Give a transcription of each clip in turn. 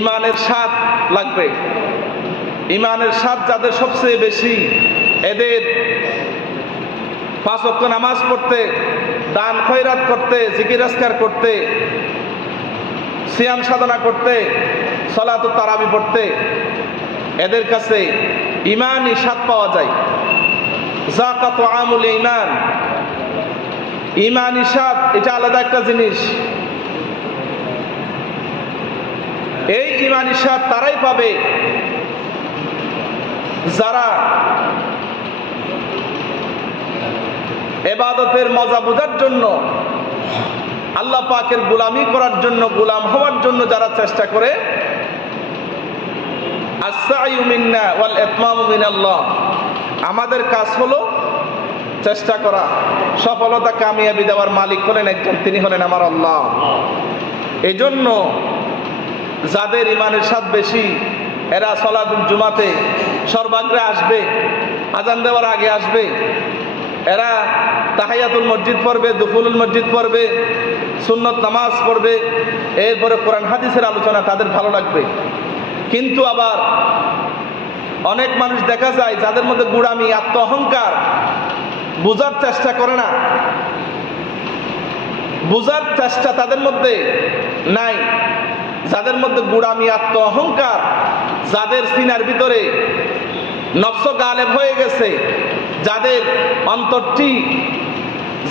ইমানের স্বাদ লাগবে। ইমানের স্বাদ যাদের সবচেয়ে বেশি, এদের 5 ওয়াক্ত নামাজ পড়তে, দান খয়রাত করতে, জিকির আজকার করতে, সিয়াম সাধনা করতে, সালাতুত তারাবি পড়তে, এদের কাছে ইমানই স্বাদ পাওয়া যায়। যাকাতু আমুল ঈমান, ইমানই স্বাদ, এটা আলাদা একটা জিনিস। এই ইমানি স্বাদ তারাই পাবে যারা ইবাদতের মজা বোঝার জন্য, আল্লাহ পাকের গোলামি করার জন্য, গোলাম হওয়ার জন্য যারা চেষ্টা করে। আস-সা'য়ু মিন্না ওয়াল ইতমামু মিনাল্লাহ, আমাদের কাজ হলো চেষ্টা করা। সফলতা কামিয়াবি দেওয়ার মালিক হলেন একজন, তিনি হলেন আমার আল্লাহ। এজন্য যাদের ইমানের স্বাদ বেশি, এরা সালাতুল জুমাতে সর্বাগ্রে আসবে, আজান দেওয়ার আগে আসবে। এরা তাহিয়াতুল মসজিদ পড়বে, দুখুলুল মসজিদ পড়বে, সুন্নত নামাজ পড়বে, এরপরে কোরআন হাদিসের আলোচনা তাদের ভালো লাগবে। কিন্তু আবার অনেক মানুষ দেখা যায় যাদের মধ্যে গুড়ামি, আত্ম অহংকার, বোঝার চেষ্টা করে না, বোঝার চেষ্টা তাদের মধ্যে নাই। যাদের মধ্যে গুড়ামি, আত্ম অহংকার, যাদের সিনার ভিতরে নফস গালেব হয়ে গেছে, যাদের অন্তরটি,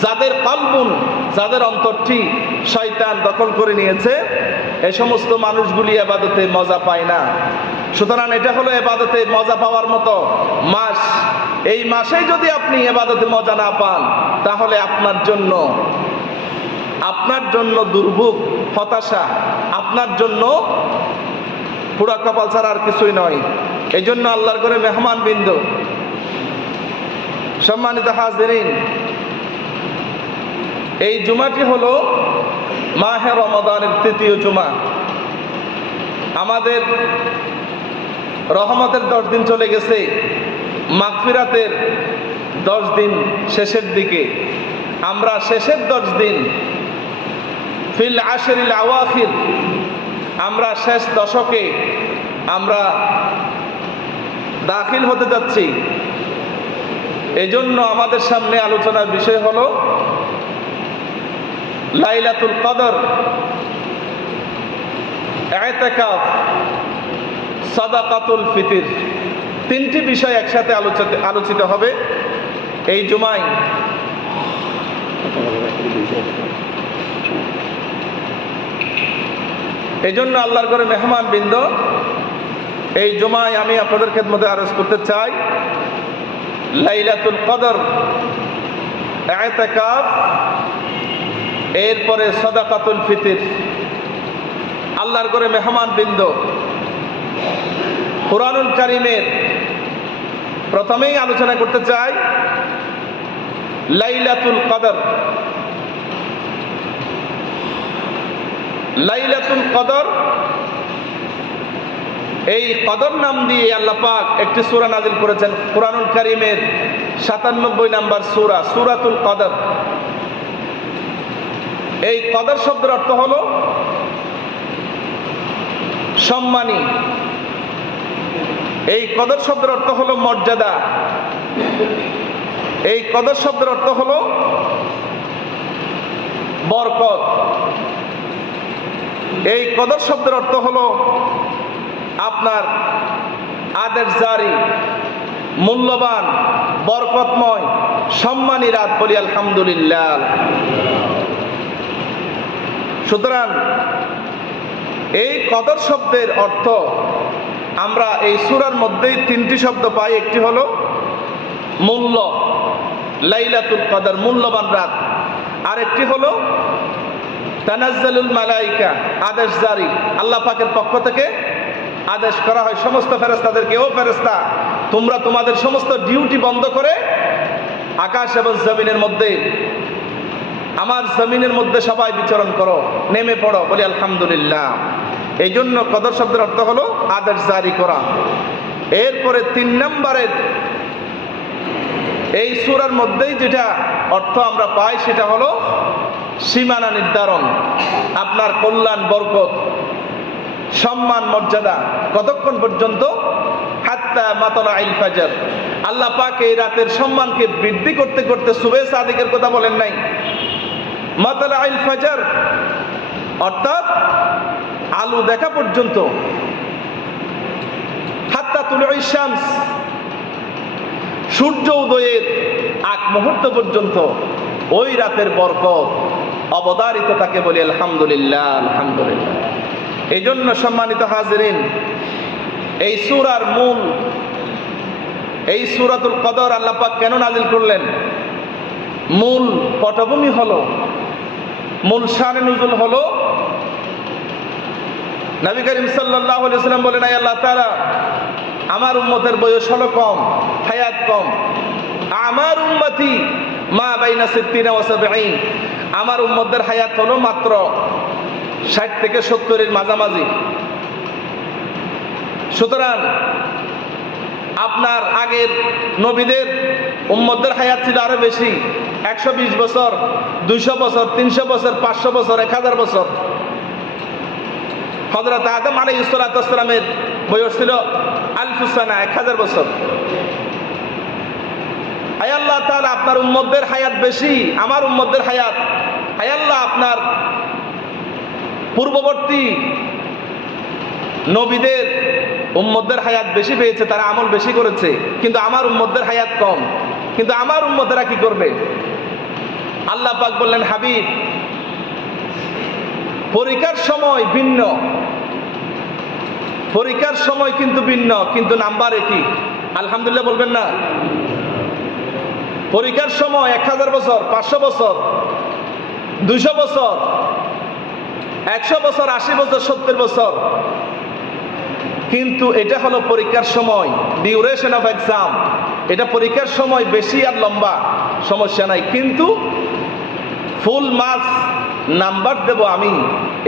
যাদের কলবুন, যাদের অন্তরটি শয়তান দখল করে নিয়েছে, এই সমস্ত মানুষগুলি ইবাদতে মজা পায় না। সুতরাং এটা হলো ইবাদতে মজা পাওয়ার মতো মাস। এই মাসেই যদি আপনি ইবাদতে মজা না পান, তাহলে আপনার জন্য দুর্ভোগ, হতাশা, আপনার জন্য পুরা কপাল ছাড়া আর কিছুই নয়। এই জন্য আল্লাহর ঘরে মেহমান বৃন্দ, সম্মানিত হাজিরিন, এই জুমাটি হলো মাহে রমাদানের তৃতীয় জুমা। আমাদের রহমতের 10 দিন চলে গেছে, মাগফিরাতের 10 দিন শেষের দিকে। আমরা শেষের 10 দিন, ফিল আশরিল আওয়াখির, আমরা শেষ দশকে আমরা দাখিল হতে যাচ্ছি। এজন্য আমাদের সামনে আলোচনার বিষয় হলো লাইলাতুল কদর, ইতিকাফ, সাদাকাতুল ফিতর। 3টি বিষয় একসাথে আলোচিত হবে এই জুমায়। এই জন্য আল্লাহর ঘরে মেহমান বৃন্দ, এই জুমায় আমি আপনাদের খেদমতে আরজ করতে চাই লাইলাতুল কদর, ইতিকাফ, এরপরে সাদাকাতুল ফিতর। আল্লাহর ঘরে মেহমান বৃন্দ, কুরআনুল কারীমের প্রথমেই আলোচনা করতে চাই লাইলাতুল কদর। লাইলাতুল কদর, এই কদর নাম দিয়ে আল্লাহ পাক একটি সূরা নাযিল করেছেন, কুরআনুল কারীমের 97 নম্বর সূরা, সূরাতুল কদর। এই কদর শব্দের অর্থ হলো সম্মানী। এই কদর শব্দের অর্থ হলো মর্যাদা। এই কদর শব্দের অর্থ হলো বরকত। এই কদর শব্দের অর্থ হলো আপনার আদেশ জারি, মূল্যবান, বরকতময়, সম্মানী রাত। বলি আলহামদুলিল্লাহ। সুতরাং এই কদর শব্দের অর্থ আমরা এই সূরার মধ্যেই 3টি শব্দ পাই। একটি হলো মূল্য, লাইলাতুল কদর, মূল্যবান রাত। আরেকটি হলো তানাজ্জালুল মালাইকা, আদেশ জারি, আল্লাহ পাকের পক্ষ থেকে আদেশ করা হয় সমস্ত ফেরেশতাদেরকে, ও ফেরেশতা, তোমরা তোমাদের সমস্ত ডিউটি বন্ধ করে আকাশ এবং জমিনের মধ্যে, আমার জমিনের মধ্যে সবাই বিচরণ করো, নেমে পড়ো। বলি আলহামদুলিল্লাহ। এই জন্য কদর শব্দের অর্থ হলো আদেশ জারি করা। এরপরে 3 নম্বরের এই সূরার মধ্যেই যেটা অর্থ আমরা পাই, সেটা হলো সীমানা নির্ধারণ, আপনার কল্যাণ, বরকত। সম্মান মর্যাদা কতক্ষণ পর্যন্ত? হাত্তা মাতলাইল ফাজর। আল্লাহ পাক এই রাতের সম্মানকে বৃদ্ধি করতে করতে সুবহে সাদিকের কথা বলেন নাই, মাতলাইল ফাজর অর্থাৎ আলো দেখা পর্যন্ত, হাত্তা তুলুই শামস সূর্য উদয়ের আগ মুহূর্ত পর্যন্ত ওই রাতের বরকত অবধারিত থাকে। বলি আলহামদুলিল্লাহ, আলহামদুলিল্লাহ। এই জন্য সম্মানিত হাজিরিন, এই সূরার মূল, এই সূরাতুল কদর আল্লাহ পাক কেন নাজিল করলেন? মূল পটভূমি হলো, মূল শানে নুজুল হলো, নবী করিম সাল্লাল্লাহু আলাইহি ওয়াসাল্লাম বলেন, আয় আল্লাহ তাআলা, আমার উম্মতের বয়স হলো কম, হায়াত কম। আমার উম্মতি মা বাইনা 60 ওয়া 70, আমার উম্মতদের হায়াত হলো মাত্র 60 থেকে 70 এর মাঝামাঝি। সুতরাং আপনার আগের নবীদের উম্মতদের হায়াত ছিল আরো বেশি, 120 বছর, 200 বছর, 300 বছর, 500 বছর, 1000 বছর। হযরত আদম আলাইহিস সালাতু ওয়াস সালামের বয়স ছিল আলফুস সানা, 1000 বছর। আয় আল্লাহ তাআলা, আপনার উম্মতদের হায়াত বেশি, আমার উম্মতদের হায়াত, আয় আল্লাহ, আপনার পূর্ববর্তী নবীদের উম্মতদের হায়াত বেশি পেয়েছে, তারা আমল বেশি করেছে, কিন্তু আমার উম্মতদের হায়াত কম। কিন্তু আমার উম্মতেরা কি করবে? আল্লাহ পাক বললেন, হাবিব, পরীক্ষার সময় ভিন্ন, পরীক্ষার সময় কিন্তু ভিন্ন, কিন্তু নাম্বার একই। আলহামদুলিল্লাহ বলবেন না? পরীক্ষার সময় 1000 বছর, 500 বছর, 200 বছর, 100 বছর, 80 বছর, 70 বছর, কিন্তু এটা হলো পরীক্ষার সময়, ডিউরেশন অফ এক্সাম। এটা পরীক্ষার সময় বেশি আর লম্বা, সমস্যা নাই, কিন্তু ফুল মার্কস নাম্বার দেব আমি,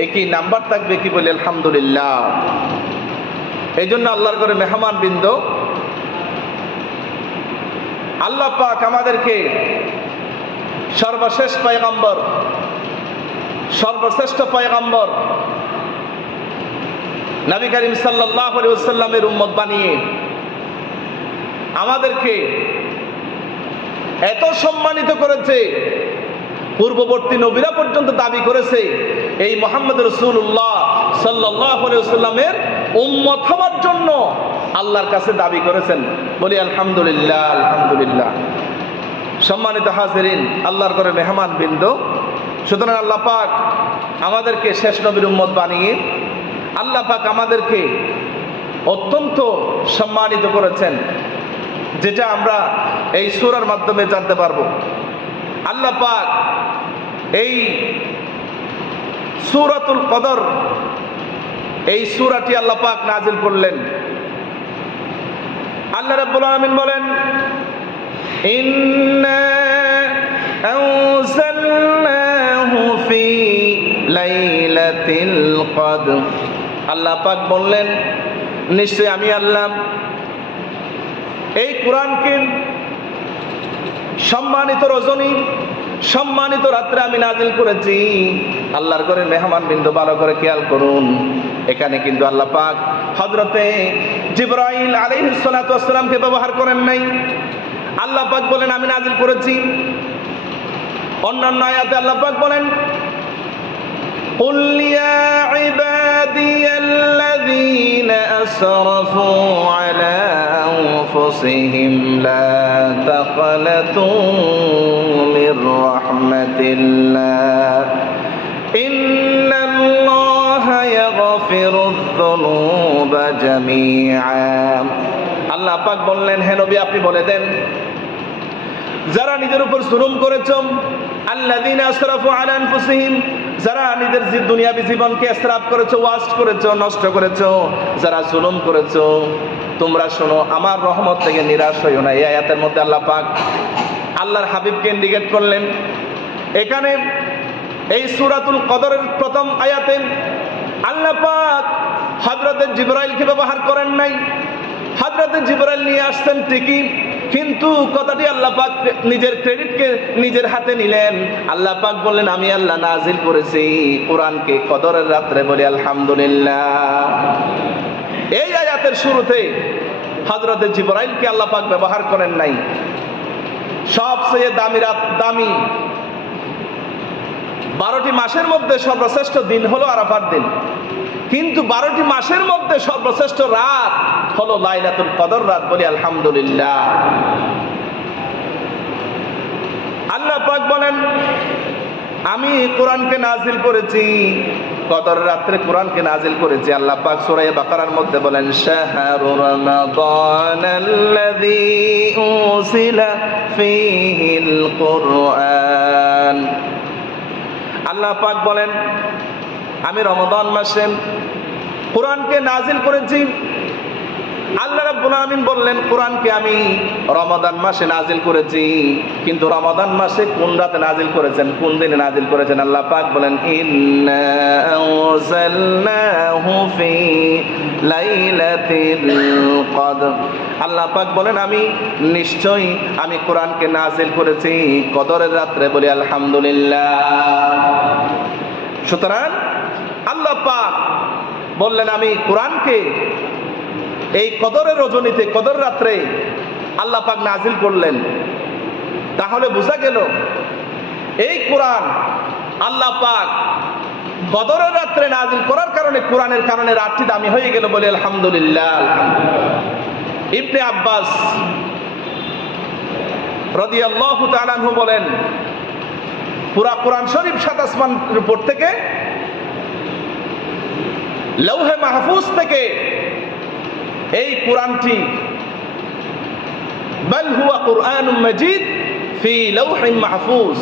একই নাম্বার থাকবে। কি বলি আলহামদুলিল্লাহ। এই জন্য আল্লাহর ঘরে মেহমান বৃন্দ, আল্লাহ পাক আমাদেরকে সর্বশেষ পয়গম্বর, সর্বশ্রেষ্ঠ পয়গম্বর নবী করিম সাল্লাল্লাহু আলাইহি ওয়াসাল্লামের উম্মত বানিয়ে আমাদেরকে এত সম্মানিত করেছে, পূর্ববর্তী নবীরা পর্যন্ত দাবি করেছে এই মুহাম্মদ রাসূলুল্লাহ সাল্লাল্লাহু আলাইহি ওয়াসাল্লামের উম্মত হওয়ার জন্য আল্লাহর কাছে দাবি করেছেন। বলি আলহামদুলিল্লাহ, আলহামদুলিল্লাহ। সম্মানিত হাজিরিন, আল্লাহর ঘরে মেহমান বৃন্দ, সুতরাং আল্লাহ পাক আমাদেরকে শেষ নবীর উম্মত বানিয়ে আল্লাহ পাক আমাদেরকে অত্যন্ত সম্মানিত করেছেন, যেটা আমরা এই সূরার মাধ্যমে জানতে পারবো। আল্লাহ পাক এই সূরাতুল কদর, এই সূরাটি আল্লাহ পাক নাজিল করলেন। আল্লাহ রাব্বুল আলামিন বলেন, ইন্না আনজালনাহু ফি লাইলাতিল কদর। আল্লাহ পাক বললেন, নিশ্চয় আমি আল্লাহ এই কোরআনকে সম্মানিত রজনী, সম্মানিত রাত্রে আমি নাজিল করেছি। আল্লাহর ঘরে মেহমান বিন্দু ভালো করে খেয়াল করুন, এখানে কিন্তু আল্লাহ পাক হযরতে জিবরাইল আলাইহিস সালাতু ওয়াস সালামকে ব্যবহার করেন নাই। আল্লাহ পাক বলেন আমি নাজিল করেছি। অন্যান্য আয়াতে আল্লাহ পাক বলেন, কুল ইয়া ইবাদিয়াল্লাযীনা আসরাফু আলা আনফুসিহিম লা তাকনাতু মির রাহমাতিল্লাহ ইন্নাল্লাহা ইয়াগফিরুয যুনুবা জামিআ। আল্লাহ পাক বললেন, হে নবী আপনি বলে দেন, যারা নিজের উপর জুলুম করেছো, আল্লাযীনা আসরাফু আলা আনফুসিহিম, যারা নিজের দুনিয়াবী জীবনকে ইসরাফ করেছো, ওয়াস্ট করেছো, নষ্ট করেছো, যারা জুলুম করেছো, তোমরা শোনো, আমার রহমত থেকে নিরাশ হইও না। এই আয়াতের মধ্যে আল্লাহ পাক আল্লাহর হাবিবকে ইন্ডিকেট করলেন। এখানে এই সূরাতুল কদরের প্রথম আয়াতে আল্লাহ পাক হযরত জিবরাইলকে ব্যবহার করেন নাই। হযরত জিবরাইল নিয়ে আসছেন ঠিকই, কিন্তু কথাটি আল্লাহ পাক নিজের ক্রেডিটকে নিজের হাতে নিলেন। আল্লাহ পাক বললেন আমি আল্লাহ নাজিল করেছি কোরআনকে কদরের রাত্রে, বলি আলহামদুলিল্লাহ। এই আয়াতের শুরুতে হযরত জিবরাইলকে আল্লাহ পাক ব্যবহার করেন নাই। সবচেয়ে দামি রাত, দামি 12টি মাসের মধ্যে সর্বশ্রেষ্ঠ দিন হলো আরাফার দিন, কিন্তু 12টি মাসের মধ্যে সর্বশ্রেষ্ঠ রাত হলো লাইলাতুল কদর রাত, বলি আলহামদুলিল্লাহ। আল্লাহ পাক বলেন আমি কোরআনকে নাজিল করেছি কদর রাত্রে, কোরআনকে নাজিল করেছি। আল্লাহ পাক সূরা বাকারার মধ্যে বলেন শাহরু রমাদানাল্লাযী উনজিলা ফীহিল কুরআন। আল্লাহ পাক বলেন আমি রমাদান মাসে কোরআনকে নাজিল করেছি। আল্লাহ রাব্বুল আলামিন বললেন কোরআনকে আমি রমাদান মাসে নাজিল করেছি, কিন্তু রমাদান মাসে কোন রাতে নাজিল করেছেন, কোন দিনে নাজিল করেছেন? আল্লাহ পাক বলেন ইন্না আনজালনাহু ফি লাইলাতিল কদর। আল্লাহ পাক বলেন আমি নিশ্চয়ই আমি কোরআনকে নাজিল করেছি কদরের রাত্রে, বলি আলহামদুলিল্লাহ। সুতরাং আল্লাহ পাক বললেন আমি কোরআনকে এই কদরের রজনীতে, কদর রাত্রে আল্লাহ পাক নাজিল করলেন। তাহলে বোঝা গেল এই কোরআন আল্লাহ পাক কদরের রাত্রে নাজিল করার কারণে, কোরআনের কারণে রাতটি দামি হয়ে গেল, বলে আলহামদুলিল্লাহ। ইবনে আব্বাস রাদিয়াল্লাহু তাআলা আনহু বলেন পুরা কোরআন শরীফ 7 আসমানের উপর থেকে, লৌহে মাহফুজ থেকে এই কোরআনটি বাল হুয়া কুরআনুম মাজিদ ফি লাউহিন মাহফুজ,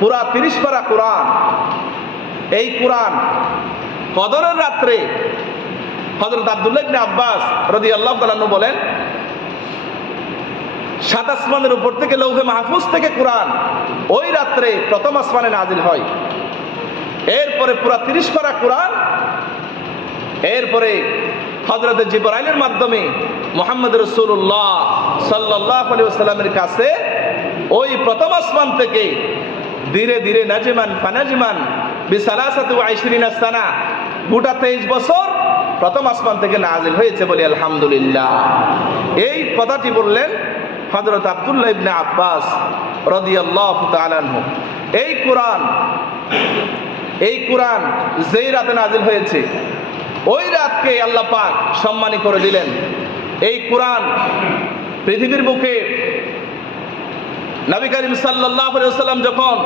পুরা 30 পারা কোরআন। এই কোরআন কদরের রাত্রে হযরত আব্দুল্লাহ ইবনে আব্বাস রাদিয়াল্লাহু তাআলা আনহু বলেন 7 আসমানের উপর থেকে লৌহে মাহফুজ থেকে কোরআন ওই রাত্রে প্রথম আসমানে নাজিল হয়। এরপরে পুরা 30 পারা কোরআন, এরপরে হযরত জিবরাইলের মাধ্যমে মুহাম্মদ রাসূলুল্লাহ সাল্লাল্লাহু আলাইহি ওয়াসাল্লামের কাছে ওই প্রথম আসমান থেকে ধীরে ধীরে নাজমান ফানাজমান বিসালাসাতু ওয়া 20 সানা, গোটা 23 বছর প্রথম আসমান থেকে নাজিল হয়েছে, বলি আলহামদুলিল্লাহ। এই কথাটি বললেন হযরত আব্দুল্লাহ ইবনে আব্বাস রাদিয়াল্লাহু তাআলা আনহু। এই কোরআন যেই রাতে নাজিল হয়েছে ওই রাতকে আল্লাহ পাক সম্মানী করে দিলেন। এই কোরআন পৃথিবীর বুকে নবী করিম সাল্লাল্লাহু আলাইহি ওয়াসাল্লাম যখন,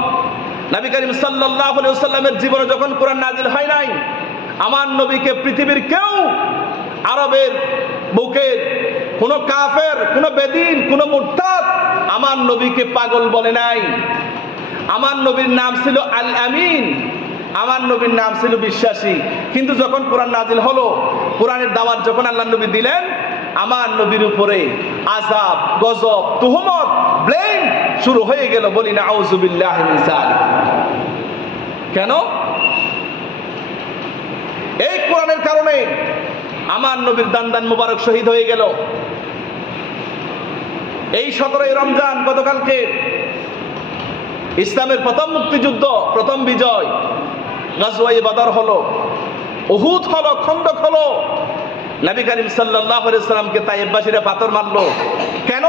নবী করিম সাল্লাল্লাহু আলাইহি ওয়াসাল্লামের জীবনে যখন কোরআন নাজিল হয় নাই, আমার নবীকে পৃথিবীর কেউ, আরবের বুকে কোনো কাফের, কোনো বেদিন, কোনো মুরতাদ আমার নবীকে পাগল বলে নাই। আমার নবীর নাম ছিল আল আমিন, আমার নবীর নাম ছিল বিশ্বাসী। কিন্তু যখন কোরআন নাজিল হলো, কোরআনের দাওয়াত যখন আল্লাহ নবী দিলেন, আমার নবীর উপরে আযাব, গজব, তুহমত, ব্লেম শুরু হয়ে গেল, বলি না আউযুবিল্লাহি মিন যালিক। কেন? এই কোরআনের কারণে আমার নবীর দান মুবারক শহীদ হয়ে গেল। এই 17ই রমজান গতকালকে ইসলামের প্রথম মুক্তিযুদ্ধ, প্রথম বিজয় গাজওয়ায়ে বদর হলো, উহুদ হলো, খন্দক হলো। নবী করিম সাল্লাল্লাহু আলাইহি ওয়াসাল্লামকে তায়েফবাসীরা পাথর মারলো। কেন?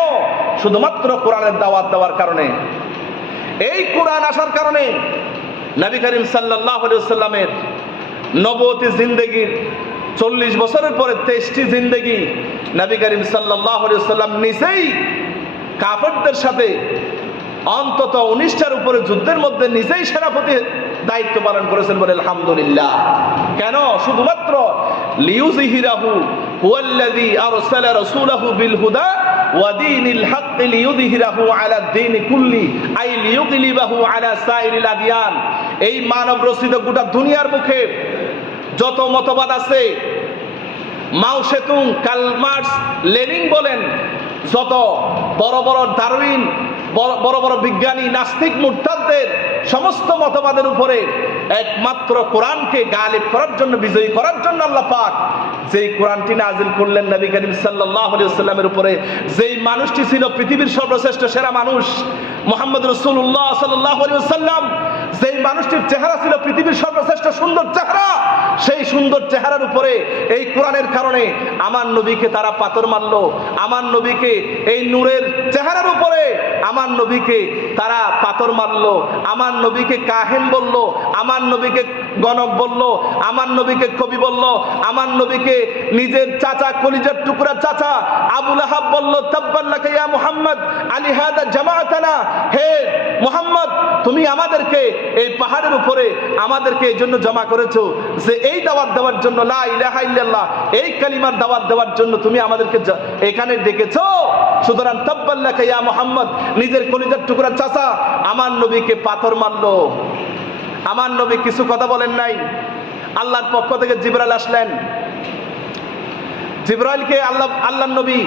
শুধুমাত্র কোরআনের দাওয়াত দেওয়ার কারণে। এই কোরআন আসার কারণে নবী করিম সাল্লাল্লাহু আলাইহি ওয়াসাল্লামের নবুয়তি জিন্দেগির 40 বছরের পরে 23টি জিন্দেগি নবী করিম সাল্লাল্লাহু আলাইহি ওয়াসাল্লাম নিজেই কাফেরদের সাথে অন্তত 19টার উপরে যুদ্ধের মধ্যে নিজেই সেনাপতি দায়িত্ব পালন করেছেন, বলে আলহামদুলিল্লাহ। কেন? শুধুমাত্র লিইউযহিরাহু হুয়াল্লাযী আরসালা রাসূলাহু বিল হুদা ওয়া দীনিল হক লিইউযহিরাহু আলা দ্বীনি কুল্লি আই লিইউগলিবাহু আলা সাইরিল আদিয়ান। এই মানব রচিত গোটা দুনিয়ার মুখে যত মতবাদ আছে, মাও সেতুং, কার্ল মার্কস, লেনিন বলেন, যত বড় বড় ডারউইন, বড় বড় বিজ্ঞানী, নাস্তিক, মুরতাদদের সমস্ত মতবাদের উপরে একমাত্র কোরআনকে গালিব করার জন্য, বিজয়ী করার জন্য আল্লাহ পাক যেই কোরআনটি নাজিল করলেন নবী করিম সাল্লাল্লাহু আলাইহি ওয়াসাল্লামের উপরে, যেই মানুষটি ছিল পৃথিবীর সর্বশ্রেষ্ঠ সেরা মানুষ মুহাম্মদ রাসূলুল্লাহ সাল্লাল্লাহু আলাইহি ওয়াসাল্লাম, যেই মানুষটির চেহারা ছিল পৃথিবীর সর্বশ্রেষ্ঠ সুন্দর চেহারা, সেই সুন্দর চেহারার উপরে এই কোরআনের কারণে আমার নবীকে তারা পাথর মারলো। আমার নবীকে এই নূরের চেহারার উপরে আমার নবীকে তারা পাথর মারলো। আমার নবীকে কাহেন বলল, আমার নবীকে গণক বলল, আমার নবীকে কবি বলল, আমার নবীকে নিজের চাচা কলিজার টুকরা চাচা আবু লাহাব বলল, তাব্বাল্লাকা ইয়া মুহাম্মদ আলি হাদা জামাআতানা, হে মুহাম্মদ তুমি আমাদেরকে এই পাহাড়ের উপরে আমাদেরকে এই জন্য জমা করেছো যে এই দাওয়াত দেওয়ার জন্য, লা ইলাহা ইল্লাল্লাহ এই কালিমার দাওয়াত দেওয়ার জন্য তুমি আমাদেরকে এখানে ডেকেছো। সুতরাং তাব্বাল্লাকা ইয়া মুহাম্মদ, নিজের কলিজার টুকরা চাচা আমার নবীকে পাথর মারলো। আমার নবী কিছু কথা বলেন নাই। আল্লাহর পক্ষ থেকে জিবরাইল আসলেন। জিবরাইলকে আল্লাহর নবী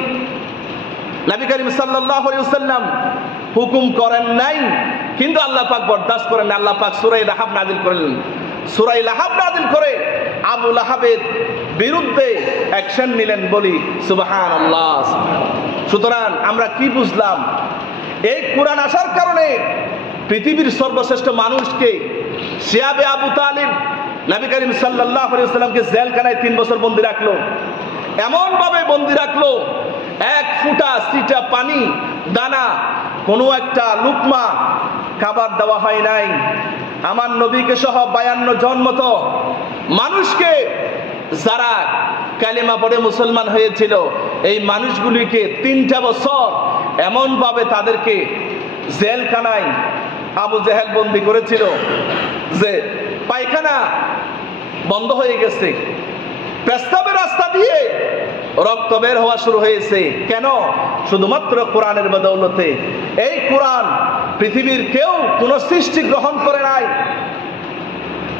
করিম সাল্লাল্লাহু আলাইহি ওয়াসাল্লাম হুকুম করেন নাই, কিন্তু আল্লাহ পাক বরদাস্ত করেন। আল্লাহ পাক সূরা লাহাব নাযিল করলেন। সূরা লাহাব নাযিল করে আবু লাহাবের বিরুদ্ধে অ্যাকশন নিলেন, বলি সুবহানাল্লাহ। সুতরাং আমরা কি বুঝলাম? এই কোরআন আসার কারণে পৃথিবীর সর্বশ্রেষ্ঠ মানুষকে শিয়াবে আবু তালিব নবী করিম সাল্লাল্লাহু আলাইহি ওয়াসাল্লামকে জেলখানায় 3 বছর বন্দী রাখলো। এমন ভাবে বন্দী রাখলো, এক ফুটা সিটা পানি দানা কোনো একটা লুকমা খাবার দেওয়া হয় নাই। আমার নবীকে সহ 52 জন মতো মানুষকে যারা কালেমা পড়ে মুসলমান হয়েছিল, এই মানুষগুলিকে 3টা বছর এমন ভাবে তাদেরকে জেলখানায় আবু জেহেল বন্দী করেছিল যে পায়খানা বন্ধ হয়ে গেছে, প্রস্তাবের রাস্তা দিয়ে রক্ত বের হওয়া শুরু হয়েছে। কেন? শুধুমাত্র কোরআনের বদৌলতে। এই কোরআন পৃথিবীর কেউ কোন সৃষ্টি গ্রহণ করে নাই।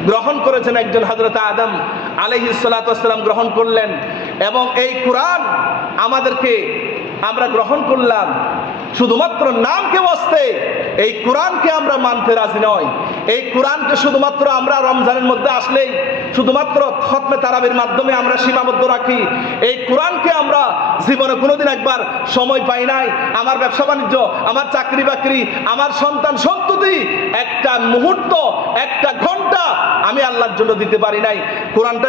গ্রহণ করেছেন একজন হযরত আদম আলাইহিস সালাতু ওয়াস সালাম গ্রহণ করলেন, এবং এই কোরআন আমাদেরকে আমরা গ্রহণ করলাম শুধুমাত্র নামকে বসতে। এই কোরআনকে আমরা মানতে রাজি নয়। এই কোরআনকে শুধুমাত্র আমরা রমজানের মধ্যে আসলেই শুধুমাত্র খতমে তারাবির মাধ্যমে আমরা সীমাবদ্ধ রাখি। এই কোরআনকে আমরা জীবনে কোনোদিন একবার সময় পাই নাই। আমার ব্যবসা বাণিজ্য, আমার চাকরি বাকরি, আমার সন্তান সন্ততি একটা মুহূর্ত, একটা ঘন্টা আমি আল্লাহর জন্য দিতে পারি নাই। কোরআনটা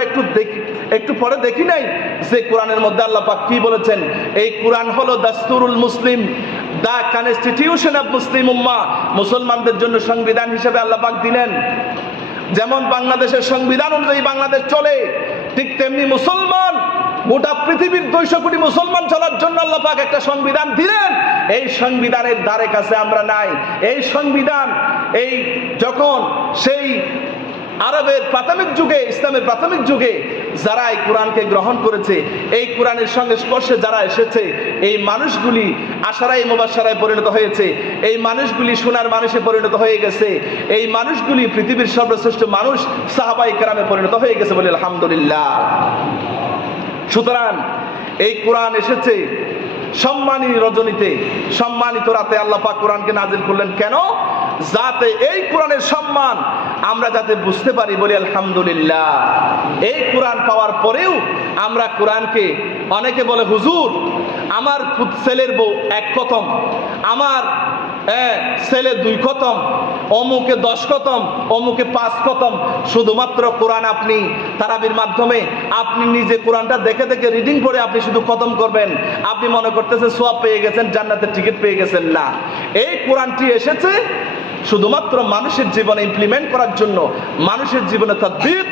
একটু পরে দেখি নাই যে কোরআনের মধ্যে আল্লাহ পাক কি বলেছেন। এই কোরআন হলো দাস্তুরুল মুসলিম, দা কনস্টিটিউশন অফ মুসলিম উম্মাহ। মুসলমানদের জন্য সংবিধান হিসেবে আল্লাহ পাক দিলেন। যেমন বাংলাদেশের সংবিধান অনুযায়ী বাংলাদেশ চলে, ঠিক তেমনি মুসলমান গোটা পৃথিবীর 200 কোটি মুসলমান চলার জন্য আল্লাহ পাক একটা সংবিধান দিলেন। এই সংবিধানের ধারে কাছে আমরা নাই। এই সংবিধান এই যখন সেই আরবের প্রাথমিক যুগে, ইসলামের প্রাথমিক যুগে যারা এই কোরআনকে গ্রহণ করেছে, এই কোরআনের সঙ্গে স্পর্শে যারা এসেছে, এই মানুষগুলি আশারায়ে মুবাশশারায় পরিণত হয়েছে। এই মানুষগুলি সোনার মানুষে পরিণত হয়ে গেছে। এই মানুষগুলি পৃথিবীর সর্বশ্রেষ্ঠ মানুষ সাহাবায়ে কেরামে পরিণত হয়ে গেছে, বলি আলহামদুলিল্লাহ। সুতরাং এই কোরআন এসেছে সম্মানিত রজনীতে, সম্মানিত রাতে আল্লাহ পাক কোরআনকে নাজিল করলেন। কেন? যাতে এই কোরআনের সম্মান আমরা যাতে বুঝতে পারি, বলি আলহামদুলিল্লাহ। এই কোরআন পাওয়ার পরেও আমরা কোরআনকে, অনেকে বলে হুজুর আমার ছেলের বউ 1 খতম, আমার ছেলে 2 খতম, অমুকে 10 খতম, অমুকে 5 খতম। শুধুমাত্র কোরআন আপনি তারাবির মাধ্যমে আপনি নিজে কোরআনটা দেখে দেখে রিডিং করে আপনি শুধু খতম করবেন, আপনি মনে করতেছেন সওয়াব পেয়ে গেছেন, জান্নাতের টিকিট পেয়ে গেছেন। না, এই কোরআনটি এসেছে শুধুমাত্র মানুষের জীবনে ইমপ্লিমেন্ট করার জন্য, মানুষের জীবনে তাদবির,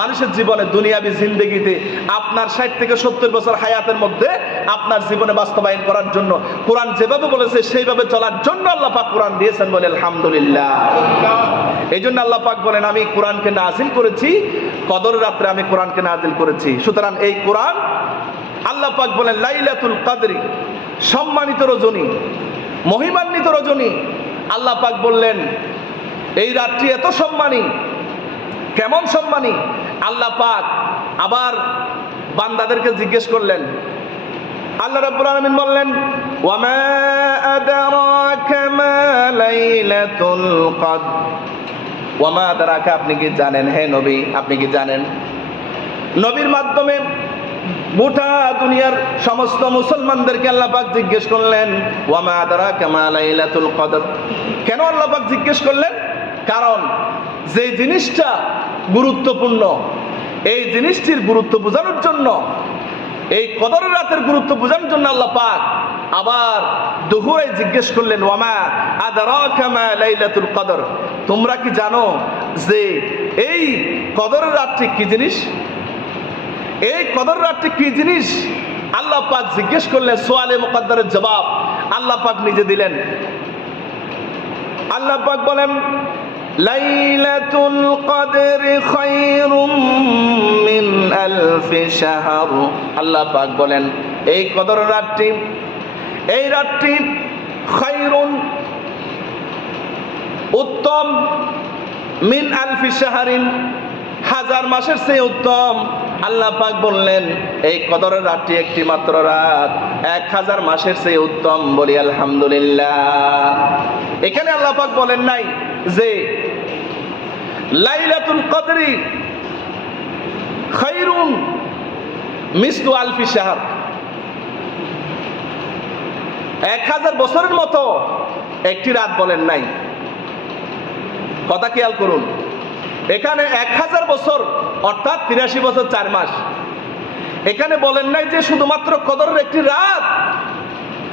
মানুষের জীবনে দুনিয়াবি জিন্দেগিতে আপনার 60 থেকে 70 বছর হায়াতের মধ্যে আপনার জীবনে বাস্তবায়ন করার জন্য, কোরআন যেভাবে বলেছে সেইভাবে চলার জন্য আল্লাহ পাক কোরআন দিয়েছেন, বলে আলহামদুলিল্লাহ। এই জন্য আল্লাহ পাক বলেন আমি কোরআনকে নাজিল করেছি কদর রাত্রে, আমি কোরআনকে নাজিল করেছি। সুতরাং এই কোরআন আল্লাহ পাক বলেন লাইলাতুল কদরি, সম্মানিত রজনী, মহিমান্বিত রজনী। আল্লাহ পাক বললেন এই রাতটি এত সম্মানী। কেমন সম্মানী? আল্লাহ পাক আবার বান্দাদেরকে জিজ্ঞেস করলেন। আল্লাহ রাব্বুল আলামিন বললেন ওয়া মা আদরাকা মা লাইলাতুল কদর, ওয়া মা আদরাকা, আপনি কি জানেন হে নবী, আপনি কি জানেন? নবীর মাধ্যমে গোটা দুনিয়ার সমস্ত মুসলমানদেরকে আল্লাহ পাক জিজ্ঞেস করলেন ওয়া মা আদরাকা মা লাইলাতুল কদর। কেন আল্লাহ পাক জিজ্ঞেস করলেন? কারণ যে জিনিসটা গুরুত্বপূর্ণ, এই জিনিসটির গুরুত্ব বোঝানোর জন্য, এই কদরের রাতের গুরুত্ব বোঝানোর জন্য আল্লাহ পাক আবার দুহুরে জিজ্ঞেস করলেন ওয়া মা আদরাকা মা লাইলাতুল কদর। তোমরা কি জানো যে এই কদরের রাতটি কি জিনিস? এই কদর রাতটি কি জিনিস আল্লাহ পাক জিজ্ঞেস করলেন। সোয়ালে মুকদ্দারের জবাব আল্লাহ পাক নিজে দিলেন। আল্লাহ পাক বলেন লাইলাতুল কদরি খায়রুম মিন আলফি শাহর। আল্লাহ পাক বলেন এই কদর রাতটি, এই রাতটি খায়রুন উত্তম, মিন আলফি শাহরিন হাজার মাসের চেয়ে উত্তম। আল্লাহ পাক বললেন এই কদরের রাতটি একটি মাত্র রাত 1000 মাসের চেয়ে উত্তম। বলি আলহামদুলিল্লাহ। এখানে আল্লাহ পাক বলেন নাই যে লাইলাতুল কদরি খায়রুন মিসলু আলফি শাহর, 1000 বছরের মতো একটি রাত বলেন নাই। কথা খেয়াল করুন, এখানে 1000 বছর অর্থাৎ 83 বছর 4 মাস। এখানে বলেন নাই যে শুধুমাত্র কদরের একটি রাত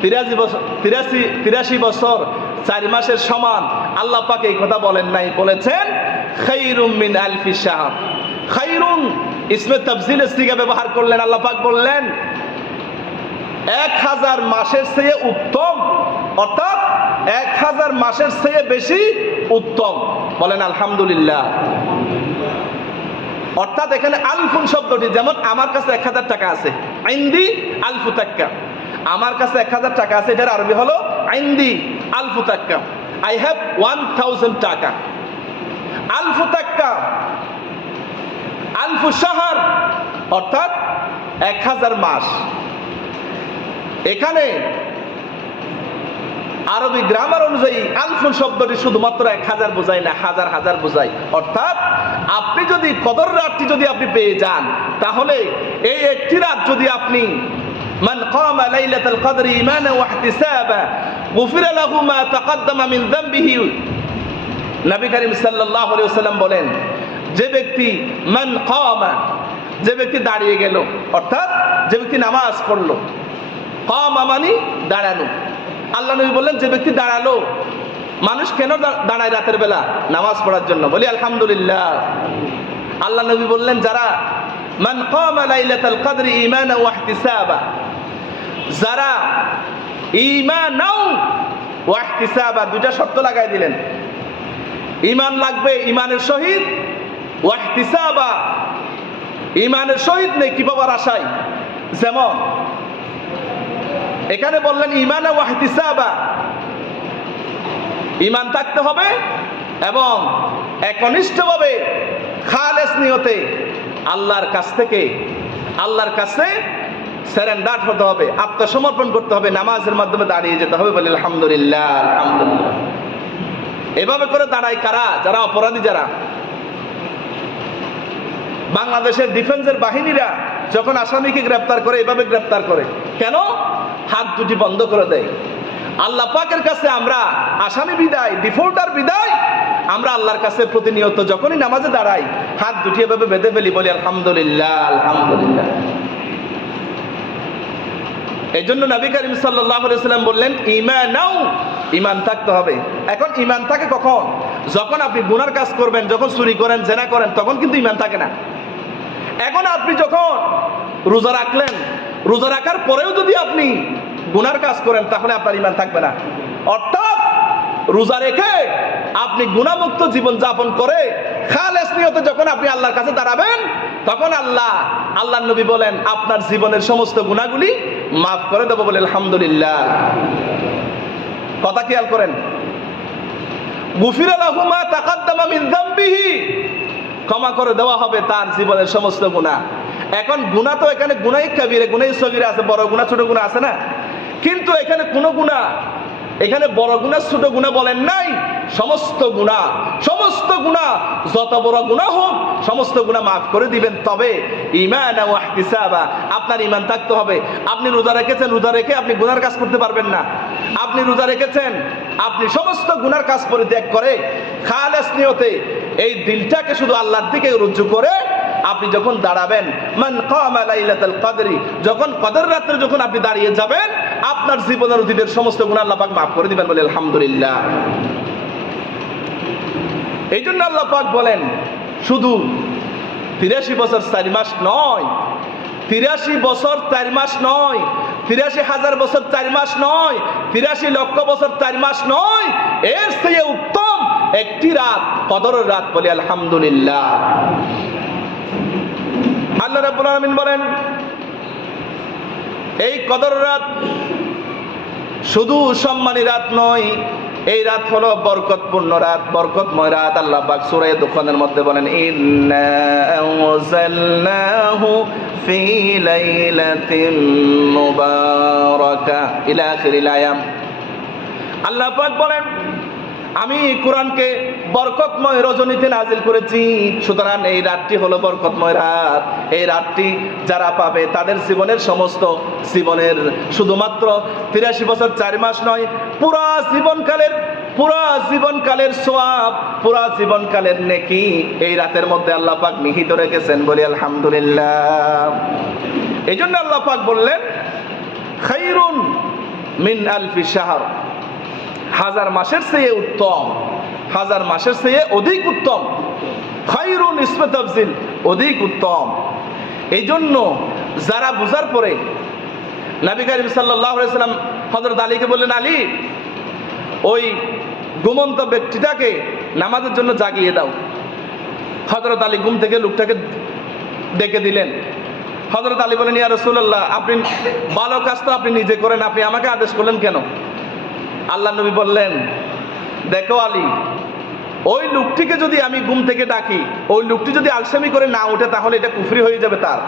83 বছর 4 মাসের সমান। আল্লাহ পাক এই কথা বলেন নাই, বলেছেন খায়রুম মিন আলফি শাহর। খায়রুন ইসমে তাফজিলের সিগা ব্যবহার করলেন। আল্লাহ পাক বললেন 1000 মাসের চেয়ে উত্তম, অর্থাৎ 1000 মাসের চেয়ে বেশি উত্তম। বলেন আলহামদুলিল্লাহ। অর্থাৎ এখানে আলফুন শব্দটি, যেমন আমার কাছে 1000 টাকা আছে, ইনদি আলফু তাক্কা। আমার কাছে 1000 টাকা আছে, এটার আরবি হলো ইনদি আলফু তাক্কা। আই হ্যাভ 1000 টাকা। আলফু তাক্কা, আলফু শাহর অর্থাৎ 1000 মাস। এখানে আরবি গ্রামার অনুযায়ী আলফুন শব্দটি শুধুমাত্র 1000 বোঝায় না, হাজার হাজার বোঝায়। অর্থাৎ আপনি যদি কদর রাতটি যদি আপনি পেয়ে যান, তাহলে এই একটি রাত যদি আপনি মান কামা লাইলাতুল কদরি ঈমানান ওয়া ইহতিসাবা গুফিরা লাহু মা তাকদ্দামা মিন যামবিহি। নবী করিম সাল্লাল্লাহু আলাইহি ওয়াসাল্লাম বলেন যে ব্যক্তি মান কামা, যে ব্যক্তি দাঁড়িয়ে গেল, অর্থাৎ যে ব্যক্তি নামাজ পড়লো। কামা মানে দাঁড়ানো। আল্লাহ নবী বললেন যে ব্যক্তি দাঁড়ালো, মানুষ কেন দাঁড়ায় রাতের বেলা? নামাজ পড়ার জন্য। বলি আলহামদুলিল্লাহ। আল্লাহ নবী বললেন যারা মান কামা লাইলাতুল কদরি ঈমানান ওয়া ইহতিসাবা, যারা ঈমানাও ওয়া ইহতিসাবা, দুইটা শর্ত লাগাই দিলেন। ঈমান লাগবে, ঈমানের সহিত, ওয়া ইহতিসাবা, ঈমানের সহিত নেকি পাওয়ার আশায়। যেমন এখানে বললেন ঈমান ওয়া ইহতিসাবা, ঈমান থাকতে হবে এবং একনিষ্ঠভাবে খালেস নিয়তে আল্লাহর কাছে সারেন্ডার হতে হবে, আত্মসমর্পণ করতে হবে, নামাজের মাধ্যমে দাঁড়িয়ে যেতে হবে। বলি আলহামদুলিল্লাহ আলহামদুলিল্লাহ। এভাবে করে দাঁড়ায় কারা? যারা অপরাধী, যারা বাংলাদেশের ডিফেন্সের বাহিনীরা যখন আসামিকে গ্রেফতার করে, এভাবে গ্রেফতার করে। কেন? হাত দুটি বন্ধ করে দেয়। আল্লাহ পাকের কাছে আমরা আসামি বিদায়, ডিফল্টার বিদায়, আমরা আল্লাহর কাছে প্রতিনিয়ত যখনই নামাজে দাঁড়াই হাত দুটি এভাবে বেঁধে ফেলি। বলি আলহামদুলিল্লাহ আলহামদুলিল্লাহ। এই জন্য নবী করিম সাল্লাল্লাহু আলাইহি ওয়াসাল্লাম বললেন ঈমানাও, ঈমান থাকতে হবে। এখন ঈমান থাকে কখন? যখন আপনি গুনার কাজ করবেন, যখন চুরি করেন, জেনা করেন, তখন কিন্তু ঈমান থাকে না। এখন আপনি যখন রোজা রাখলেন, রোজা রাখার পরেও যদি আপনি গুনার কাজ করেন, তাহলে আপনার ঈমান থাকবে না। অর্থাৎ রোজা রেখে আপনি গুনাহমুক্ত জীবন যাপন করে খালেস নিয়তে যখন আপনি আল্লাহর কাছে দাঁড়াবেন, তখন আল্লাহর নবী বলেন আপনার জীবনের সমস্ত গুনাহগুলি মাফ করে দেব। বলে আলহামদুলিল্লাহ। কথা খেয়াল করেন, গুফিরা লাহু মা তাকদ্দামা মিন যামবিহি, ক্ষমা করে দেওয়া হবে তার জীবনের সমস্ত গুনাহ। এখন গুনাহ তো এখানে গুনাহ কাবীরা, গুনাহ সগীরা আছে, বড় গুনাহ ছোট গুনাহ আছে না? কিন্তু এখানে কোন গুনাহ এখানে বড় গুনাহ ছোট গুনাহ বলেন নাই, সমস্ত গুনাহ যত বড় গুনাহ হোক সমস্ত গুনাহ মাফ করে দিবেন। তবে ঈমান ওয়া ইহতিসাবা, আপনার ঈমান থাকতে হবে। আপনি রোজা রেখেছেন, রোজা রেখে আপনি গুনার কাজ করতে পারবেন না। আপনি রোজা রেখেছেন, আপনি সমস্ত গুনার কাজ পরিত্যাগ করে খালেস নিয়তে এই দিলটাকে শুধু আল্লাহর দিকে রুজু করে আপনি যখন দাঁড়াবেন, মান কামা লাইলাতুল কদরি, যখন কদর রাতে যখন আপনি দাঁড়িয়ে যাবেন, আপনার জীবনের অতীতের সমস্ত গুনাহ আল্লাহ পাক মাফ করে দিবেন। বলে আলহামদুলিল্লাহ। এই জন্য আল্লাহ পাক বলেন শুধু 83 বছর 4 মাস নয়, 83 বছর 4 মাস নয়, 83,000 বছর 4 মাস নয়, 83 লক্ষ বছর 4 মাস নয়, এর চেয়ে উত্তম একটি রাত কদরের রাত। বলি আলহামদুলিল্লাহ। আল্লাহ রাব্বুল আলামিন বলেন এই কদর রাত শুধু সম্মানী রাত নয়, এই রাত হলো বরকতপূর্ণ রাত, বরকতময় রাত। আল্লাহ পাক সূরা দুখানের মধ্যে বলেন ইন্না আনজালনাহু ফি লাইলাতিন মুবারাকা ইলা আখিরিল আয়াম। আল্লাহ পাক বলেন আমি কোরআনকে বরকতময় রজনীতে নাজিল করেছি, সুতরাং এই রাতটি হলো বরকতময় রাত। এই রাতটি যারা পাবে তাদের জীবনের শুধুমাত্র 83 বছর 4 মাস নয়, পুরা জীবনকালের সওয়াব, পুরা জীবনকালের নেকি এই রাতের মধ্যে আল্লাহ পাক নিহিত রেখেছেন। বলি আলহামদুলিল্লাহ। এই জন্য আল্লাহ পাক বললেন খায়রুন মিন আলফি শাহর, 1000 মাসের চেয়ে উত্তম, 1000 মাসের চেয়ে অধিক উত্তম। খায়রুন ইসমে তাফজিল, অধিক উত্তম। এই জন্য যারা বুঝার পরে নবী করিম সাল্লাল্লাহু আলাইহি সাল্লাম হযরত আলীকে বললেন, আলী ওই ঘুমন্ত ব্যক্তিটাকে নামাজের জন্য জাগিয়ে দাও। হযরত আলী ঘুম থেকে লোকটাকে ডেকে দিলেন। হযরত আলী বলেন, ইয়া রাসূলুল্লাহ, আপনি ভালো কাজ তো আপনি নিজে করেন, আপনি আমাকে আদেশ করলেন কেন? আল্লাহ নবী বললেন, দেখো আলী, ওই লোকটিকে যদি আমি ঘুম থেকে ডাকি, ওই লোকটি যদি আলসেমি করে না ওঠে তাহলে এটা কুফরি হয়ে যাবে তার।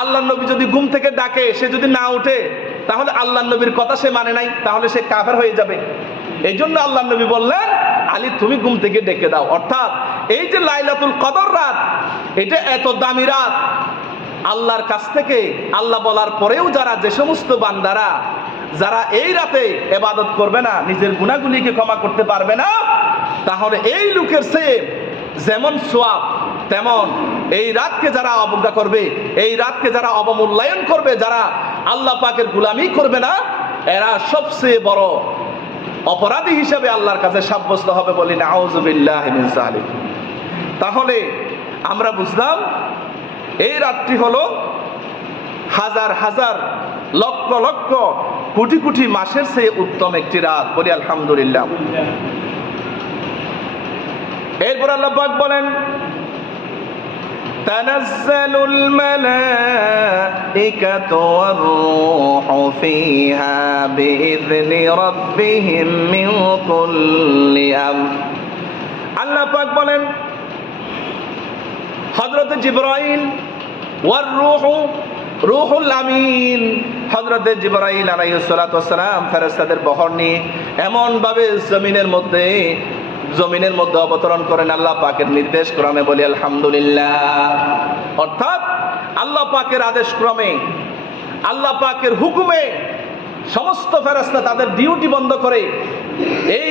আল্লাহ নবী যদি ঘুম থেকে ডাকে সে যদি না ওঠে তাহলে আল্লাহ নবীর কথা সে মানে নাই, তাহলে সে কাফের হয়ে যাবে। এই জন্য আল্লাহ নবী বললেন, আলী তুমি ঘুম থেকে ডেকে দাও। অর্থাৎ এই যে লাইলাতুল কদর রাত, এটা এত দামি রাত, আল্লাহর কাছ থেকে আল্লাহ বলার পরেও যে সমস্ত বান্দারা যারা এই রাতে ইবাদত করবে না, নিজের গুনাহগুলিকে ক্ষমা করতে পারবে না, তাহলে এই লোকের চেয়ে যেমন সওয়াব তেমন এই রাতকে যারা অবজ্ঞা করবে, এই রাতকে যারা অবমূল্যায়ন করবে, যারা আল্লাহ পাকের গোলামি করবে না, এরা সবচেয়ে বড় অপরাধী হিসেবে আল্লাহর কাছে সাব্যস্ত হবে। বলি নাউযু বিল্লাহি মিন যালিক। তাহলে আমরা বুঝলাম এই রাতটি হলো হাজার হাজার লক্ষ লক্ষ কোটি কোটি মাসের চেয়ে উত্তম একটি রাত। বলি আলহামদুলিল্লাহ। এরপর আল্লাহ পাক বলেন তানাজ্জালুল মালাইকাতু ওয়ার রূহু ফীহা বিইذনি রাব্বিহিম মিন কুল্লি আমর। আল্লাহ পাক বলেন হযরত জিবরাইল ওয়ার রূহু, রূহুল আমিন, হযরত জিবরাইল আলাইহিস সালাতু ওয়াস সালাম ফেরেশতাদের বহর নিয়ে এমন ভাবে জমিনের মধ্যে অবতরণ করেন আল্লাহ পাকের নির্দেশ ক্রমে। বলি আলহামদুলিল্লাহ। অর্থাৎ আল্লাহ পাকের আদেশ ক্রমে, আল্লাহ পাকের হুকুমে সমস্ত ফেরেশতা তাদের ডিউটি বন্ধ করে এই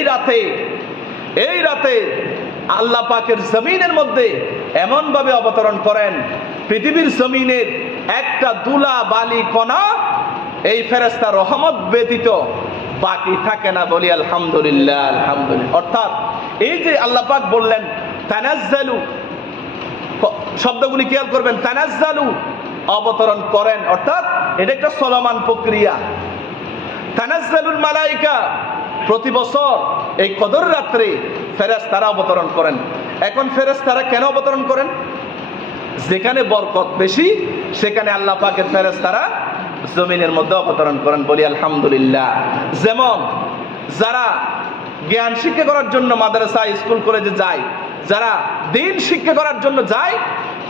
রাতে আল্লাহ পাকের জমিনের মধ্যে এমন ভাবে অবতরণ করেন, পৃথিবীর জমিনের একটা দুলা বালি কণা এই ফেরেশতা রহমত ব্যতীত বাকি থাকে না। বলি আলহামদুলিল্লাহ, আলহামদুলিল্লাহ। অর্থাৎ এই যে আল্লাহ পাক বললেন তানাজ্জালু, শব্দগুলি খেয়াল করবেন, তানাজ্জালু অবতরণ করেন, অর্থাৎ এটা একটা চলমান প্রক্রিয়া। তানাজ্জালুল মালাইকা, প্রতি বছর এই কদর রাত্রে ফেরেশতারা অবতরণ করেন। এখন ফেরেশতারা কেন অবতরণ করেন? যেখানে বরকত বেশি সেখানে আল্লাহ পাকের ফেরেশতারা জমিনের মধ্যে অবতরণ করেন। বলি আলহামদুলিল্লাহ। যেমন যারা জ্ঞান শিক্ষা করার জন্য মাদ্রাসা স্কুল কলেজে যায়, যারা দিন শিক্ষা করার জন্য যায়,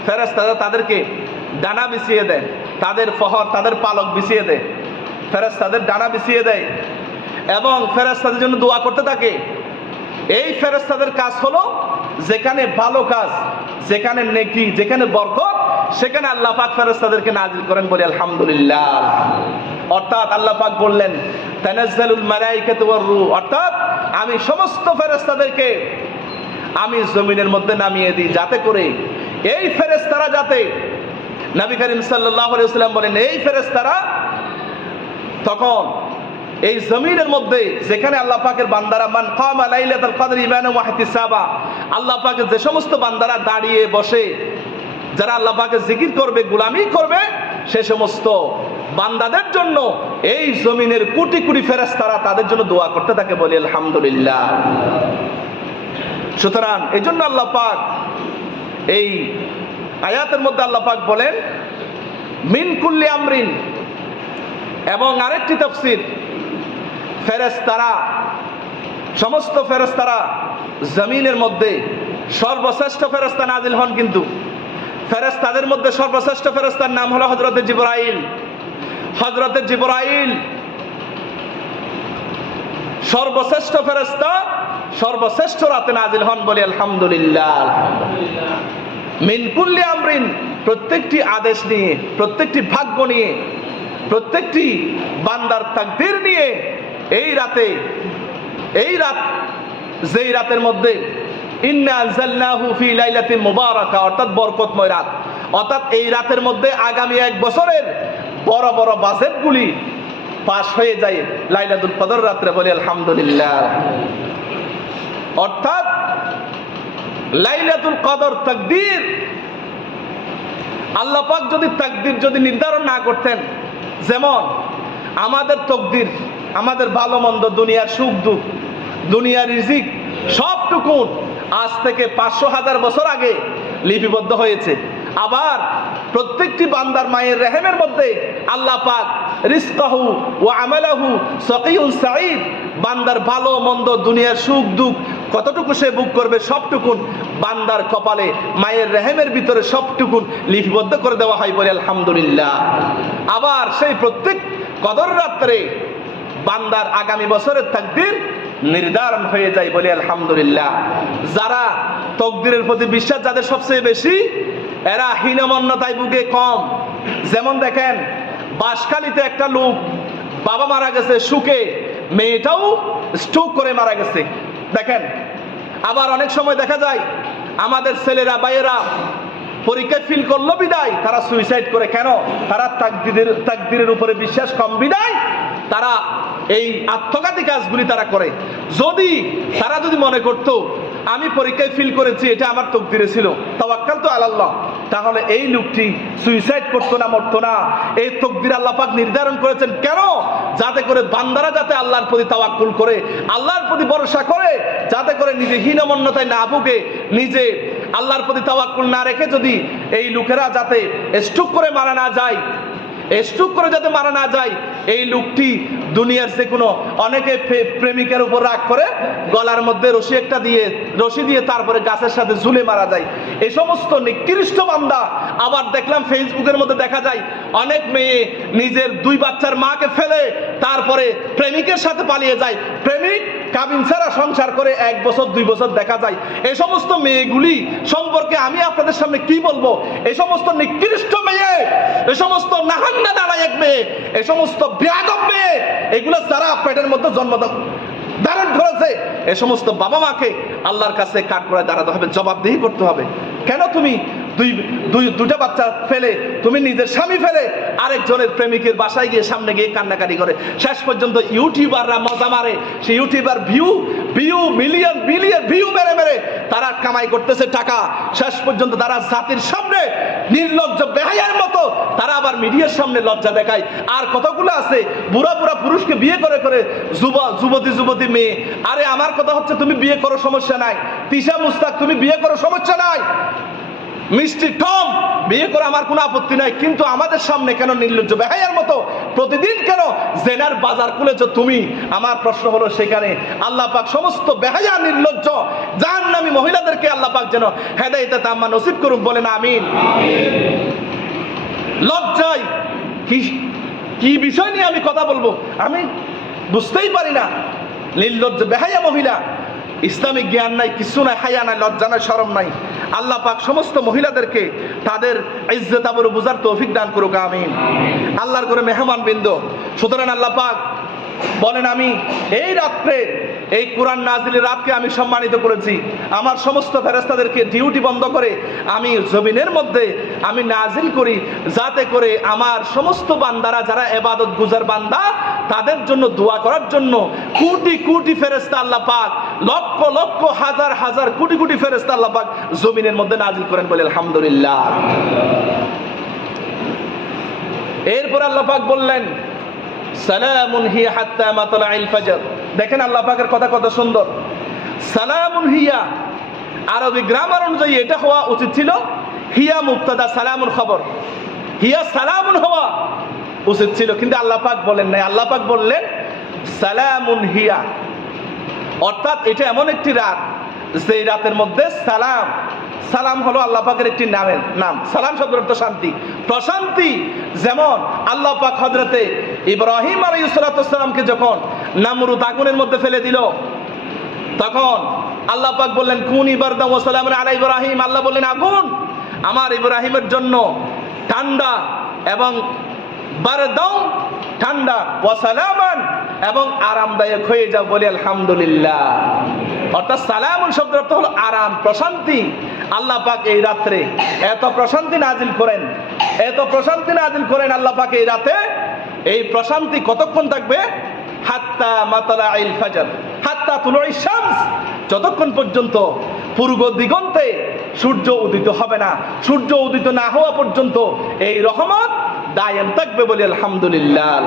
ফেরেশতারা তাদেরকে ডানা বিছিয়ে দেয়, তাদের ফহর, তাদের পালক বিছিয়ে দেয়, ফেরেশতাদের ডানা বিছিয়ে দেয়। এবং ফেরেশতাদের জন্য দোয়া করতে থাকে। এই ফেরেশতাদের কাজ হলো যেখানে ভালো কাজ, যেখানে নেকি, যেখানে বরকত, সেখানে আল্লাহ পাক ফেরেশতাদেরকে নাজিল করেন, বলি আলহামদুলিল্লাহ। অর্থাৎ আল্লাহ পাক বললেন তানাজ্জালুল মালাইকাতু ওয়ার রূহ, অর্থাৎ আমি সমস্ত ফেরেশতাদেরকে আমি জমিনের মধ্যে নামিয়ে দিই, যাতে করে এই ফেরেশতারা, যাতে নবী করিম সাল্লাল্লাহু আলাইহি ওয়াসাল্লাম বলেন এই ফেরেশতারা তখন এই জমিনের মধ্যে যেখানে আল্লাহ পাকের বান্দারা মান কামা লাইলাতুল কদর ঈমানান ওয়া ইহতিসাবা, আল্লাহ পাকের যে সমস্ত বান্দারা দাঁড়িয়ে বসে যারা আল্লাহ পাকের জিকির করবে, গোলামি করবে, সে সমস্ত বান্দাদের জন্য এই জমিনের কোটি কোটি ফেরেশতারা তাদের জন্য দোয়া করতে থাকে, বলি আলহামদুলিল্লাহ। সুতরাং এই জন্য আল্লাহ পাক এই আয়াতের মধ্যে আল্লাহ পাক বলেন মিন কুল্লি আমরিন, এবং আরেকটি তাফসীর ফেরেশতারা, সমস্ত ফেরেশতারা জমিনের মধ্যে সর্বশ্রেষ্ঠ ফেরেশতা নাজিল হন, কিন্তু ফেরেশতাদের মধ্যে সর্বশ্রেষ্ঠ ফেরেশতার নাম হলো হযরতে জিবরাইল। হযরতে জিবরাইল সর্বশ্রেষ্ঠ ফেরেশতা, সর্বশ্রেষ্ঠ রাতে নাজিল হন, বলি আলহামদুলিল্লাহ। মিন কুল্লি আমরিন, প্রত্যেকটি আদেশ নিয়ে, প্রত্যেকটি ভাগ্য নিয়ে, প্রত্যেকটি বান্দার তাকদীর নিয়ে এই রাতে, এই রাত যেই রাতের মধ্যে ইন্না আনজালনাহু ফি লাইলাতিন মুবারাকা, অর্থাৎ বরকতময় রাত, অর্থাৎ এই রাতের মধ্যে আগামী 1 বছরের বড় বড় বাজেটগুলি পাস হয়ে যায় লাইলাতুল কদর রাতে, বলি আলহামদুলিল্লাহ। অর্থাৎ লাইলাতুল কদর তাকদীর, আল্লাহ পাক যদি তাকদীর যদি নির্ধারণ না করতেন, যেমন আমাদের তকদির, আমাদের ভালো মন্দ, দুনিয়ার সুখ দুঃখ, দুনিয়ার রিজিক সবটুকু আজ থেকে 500,000 বছর আগে লিপিবদ্ধ হয়েছে। আবার প্রত্যেকটি বান্দার মায়ের রেহেমের মধ্যে আল্লাহ পাক রিজকাহু ওয়া আমালাহু সাকিয়ুন সাঈদ, বান্দার ভালো মন্দ, দুনিয়ার সুখ দুঃখ কতটুকু সে ভোগ করবে সবটুকু বান্দার কপালে, মায়ের রেহেমের ভিতরে সবটুকু লিপিবদ্ধ করে দেওয়া হয়, বলে আলহামদুলিল্লাহ। আবার সেই প্রত্যেক কদর রাত্রে বান্দার আগামী বছরের তাকদীর নির্ধারণ হয়ে যায়, বলে আলহামদুলিল্লাহ। যারা তকদিরের প্রতি বিশ্বাস যাদের সবচেয়ে বেশি, এরা হীনমন্যতায় ভুগে কম। যেমন দেখেন বাঁশখালীতে একটা লোক, বাবা মারা গেছে সুখে, মেয়েটাও স্ট্রোক করে মারা গেছে, দেখেন। আবার অনেক সময় দেখা যায় আমাদের ছেলেরা ভাইয়েরা পরীক্ষায় ফিল করলো বিদায় তারা সুইসাইড করে, কেন? তারা তাকদীরের উপরে বিশ্বাস কম বিদায় তারা এই আত্মঘাতী কাজগুলি তারা করে। তারা যদি মনে করতো আমি পরীক্ষায় ফিল করেছি, এটা আমার তকদিরে ছিল, তাওয়াক্কালতু আলাল্লাহ, তাহলে এই লোকটি সুইসাইড করতো না, মরতো না। এই তকদির আল্লাহ পাক নির্ধারণ করেছেন কেন? যাতে করে বান্দারা যাতে আল্লাহর প্রতি তাওয়াক্কুল করে, আল্লাহর প্রতি ভরসা করে, যাতে করে নিজে হীনমন্যতায় না ভুগে, নিজে আল্লাহর প্রতি তাওয়াক্কুল না রেখে যদি এই লোকেরা যাতে স্ট্রোক করে মারা না যায়, স্ট্রোক করে যাতে মারা না যায়। এই লোকটি দুনিয়ার যে কোনো, অনেকে প্রেমিকের উপর রাগ করে গলার মধ্যে রশি দিয়ে তারপরে গাছের সাথে ঝুলে মারা যায়, এই সমস্ত নিকৃষ্ট বান্দা। আবার দেখলাম ফেসবুকের মধ্যে দেখা যায় অনেক মেয়ে নিজের 2 বাচ্চার মাকে ফেলে তারপরে প্রেমিকের সাথে পালিয়ে যায়, প্রেমিক কাবিন ছাড়া সংসার করে 1 বছর 2 বছর দেখা যায়। এই সমস্ত মেয়েগুলি সম্পর্কে আমি আপনাদের সামনে কি বলবো? এই সমস্ত নিকৃষ্ট মেয়ে, এই সমস্ত নাহান্না নালায়েক মেয়ে, এই সমস্ত বেয়াদব মেয়ে, এগুলো যারা পেটের মধ্যে জন্ম ধারণ করেছে, এই সমস্ত বাবা মাকে আল্লাহর কাছে কাঠ করে দাঁড়াতে হবে, জবাবদিহি করতে হবে। কেন তুমি দুটা বাচ্চা ফেলে, তুমি নিজের স্বামী ফেলে আরেকজনের প্রেমিকের বাসায় গিয়ে সামনে গিয়ে কান্নাকাটি করে? শেষ পর্যন্ত ইউটিউবাররা মজা মারে, সেই ইউটিউবার মিলিয়ন বিলিয়ন ভিউ মেরে তারা কামাই করতেছে টাকা। শেষ পর্যন্ত তারা জাতির সামনে নির্লজ্জ বেহায়ার মতো তারা আবার মিডিয়ার সামনে লজ্জা দেখায়। আর কতগুলো আছে বুড়া পুরুষকে বিয়ে করে যুবতী মেয়ে। আরে আমার কথা হচ্ছে তুমি বিয়ে করো, সমস্যা নাই। তিশা মুস্তাক তুমি বিয়ে করো, সমস্যা নাই। মিষ্টি টম বিয়ে করে আমার কোনো আপত্তি নাই, কিন্তু আমাদের সামনে কেন নির্লজ্জ বেহায়ার মতো প্রতিদিন কেন জেনার বাজার খুলেছো তুমি? আমার প্রশ্ন হলো সেখানে আল্লাহ পাক সমস্ত বেহায়া নির্লজ্জ জাহান্নামী মহিলাদেরকে আল্লাহ পাক যেন হেদায়েতে তাম্মা নসিব করুন, বলেন আমিন। লজ্জায় কি বিষয় নিয়ে আমি কথা বলবো? আমি বুঝতেই পারি না, নির্লজ্জ বেহায়া মহিলা, ইসলামিক জ্ঞান নাই, কিছু নাই, হায়া নাই, লজ্জা নাই, শরম নাই। আল্লাহ পাক সমস্ত মহিলাদেরকে তাদের ইজ্জত আবরু বুঝার তৌফিক দান করুক, আমিন। আল্লাহর করে মেহমান বৃন্দ, সুতরাং আল্লাহ পাক বলেন, আমি এই রাত্রে, এই কোরআন নাজিলের রাতকে আমি সম্মানিত করেছি। আমার সমস্ত ফেরেশতাদেরকে ডিউটি বন্ধ করে আমি জমিনের মধ্যে আমি নাজিল করি, যাতে করে আমার সমস্ত বান্দারা যারা ইবাদত গুজার বান্দা, তাদের জন্য দোয়া করার জন্য কোটি কোটি ফেরেশতা আল্লাহ পাক, লক্ষ লক্ষ হাজার হাজার কোটি কোটি ফেরেশতা আল্লাহ পাক জমিনের মধ্যে নাজিল করেন, বলে আলহামদুলিল্লাহ। এরপর আল্লাহ পাক বললেন, সালামুন হিয়া হাত্তা মাতলাইল ফাজর। দেখেন আল্লাহ পাকের কথা কত সুন্দর। সালামুন হিয়া, আরবি গ্রামার অনুযায়ী এটা হওয়া উচিত ছিল হিয়া মুবতাদা, সালামুন খবর, হিয়া সালামুন হওয়া উচিত ছিল, কিন্তু আল্লাহ পাক বলেন নাই। আল্লাহ পাক বললেন সালামুন হিয়া, অর্থাৎ এটা এমন একটি রাত যে রাতের মধ্যে সালাম, সালাম হলো আল্লাহ পাকের একটি নাম। সালাম শব্দের অর্থ শান্তি, প্রশান্তি। যেমন আল্লাহ পাক হযরতে ইব্রাহিম আলাইহিস সালামকে যখন নামরুদ আগুনের মধ্যে ফেলে দিল, তখন আল্লাহ পাক বললেন কুনি বারদান ওয়া সালামান আলা ইব্রাহিম। আল্লাহ বললেন আগুন আমার ইব্রাহিমের জন্য ঠান্ডা, এবং বারদান ঠান্ডা, ওয়া সালামান এবং আরামদায়ক হয়ে যাও, বলি আলহামদুলিল্লাহ। অর্থাৎ সালামুন শব্দের অর্থ হলো আরাম, প্রশান্তি। আল্লাহ পাক এই রাত্রে এত প্রশান্তি নাজিল করেন, এত প্রশান্তি নাজিল করেন আল্লাহ পাক এই রাতে। এই প্রশান্তি কতক্ষণ থাকবে? হাত্তা মাতলাইল ফাজর, হাত্তা তুলুইশ শামস, যতক্ষণ পর্যন্ত পূর্ব দিগন্তে সূর্য উদিত হবে না, সূর্য উদিত না হওয়া পর্যন্ত এই রহমত দায়েম থাকবে, বলি আলহামদুলিল্লাহ।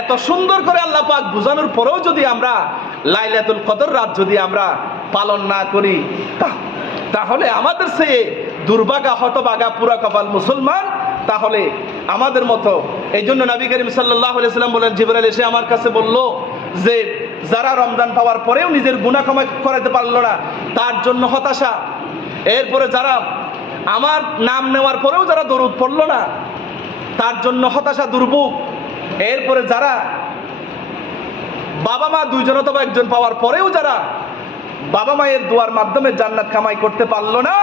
এত সুন্দর করে আল্লাহ পাক বুঝানোর পরেও যদি আমরা লাইলাতুল কদর রাত যদি আমরা পালন না করি, তাহলে আমাদের সে দুর্ভাগা হতভাগা পুরা কপাল মুসলমান, তাহলে আমাদের মতো। এই জন্য নবী করিম সাল্লাল্লাহু আলাইহি ওয়াসাল্লাম বলেন, জিবরাইল এসে আমার কাছে বলল যে যারা রমজান পাওয়ার পরেও নিজের গুনাহ ক্ষমা করাতে পারলো না, তার জন্য হতাশা। এরপরে যারা আমার নাম নেওয়ার পরেও যারা দরুদ পড়লো না, তার জন্য হতাশা, দুর্ভোগ। এরপরে যারা বাবা মা দুইজন অথবা একজন পাওয়ার পরেও যারা বাবা মায়ের দোয়ার মাধ্যমে জান্নাত কামাই করতে পারলো না,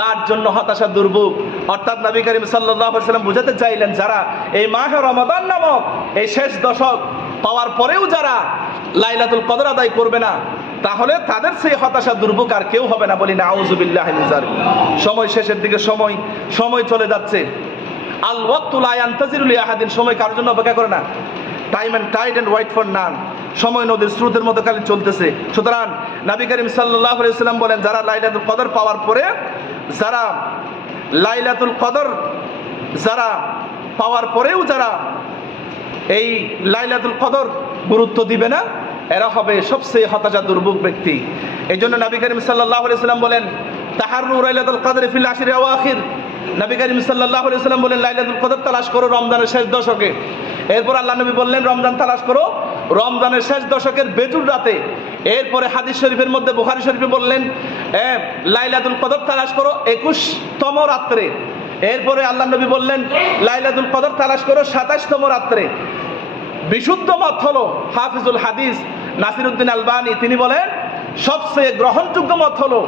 তার জন্য হতাশা, দুর্ভোগ। অর্থাৎ নবী করিম সাল্লাল্লাহু আলাইহি ওয়াসাল্লাম বুঝাতে চাইলেন, যারা এই মাহে রমাদান নামক এই শেষ দশক পাওয়ার পরেও যারা লাইলাতুল কদর আদায় করবে না, তাহলে তাদের সেই হতাশা, দুর্ভোগ আর কেউ হবে না, বলি নাউযুবিল্লাহি মিন যালিক। সময় শেষের দিকে, সময় চলে যাচ্ছে। আল ওয়াক্তু লা ইয়ানতাজিরু লিআহাদিন, সময় কারোর জন্য অপেক্ষা করে না। Time and tide and wait for none, সময় নদীর স্রোতের মতো খালি চলতেছে। সুতরাং নবী করিম সাল্লাল্লাহু আলাইহি ওয়াসাল্লাম বলেন, যারা লাইলাতুল কদর পাওয়ার পরে, যারা লাইলাতুল কদর যারা পাওয়ার পরেও যারা এই লাইলাতুল কদর গুরুত্ব দিবে না, এরা হবে সবচেয়ে হতাশা, দুর্ভোগ ব্যক্তি। এই জন্য নবী করিম সাল্লাল্লাহু আলাইহি ওয়াসাল্লাম বলেন, তাহাররু লাইলাতুল কদর ফিল আশরি আওয়াখির। নবী করিম সাল্লাল্লাহু আলাইহি ওয়াসাল্লাম বলেন, লাইলাতুল কদর তালাশ করো রমজানের শেষ দশকে। এরপর আল্লাহ নবী বললেন, রমজান তালাশ করো রমজানের শেষ দশকের বেজুর রাতে। এরপরে হাদিস শরীফের মধ্যে, বুখারী শরীফে বললেন, লাইলাতুল কদর তালাশ করো 21তম রাত্রে। এরপরে আল্লাহ নবী বললেন, লাইলাতুল কদর তালাশ করো 27তম রাত্রে। বিশুদ্ধ মত হলো হাফিজুল হাদিস নাসিরউদ্দিন আলবানী, তিনি বলেন সবচেয়ে গ্রহণযোগ্য মত হলো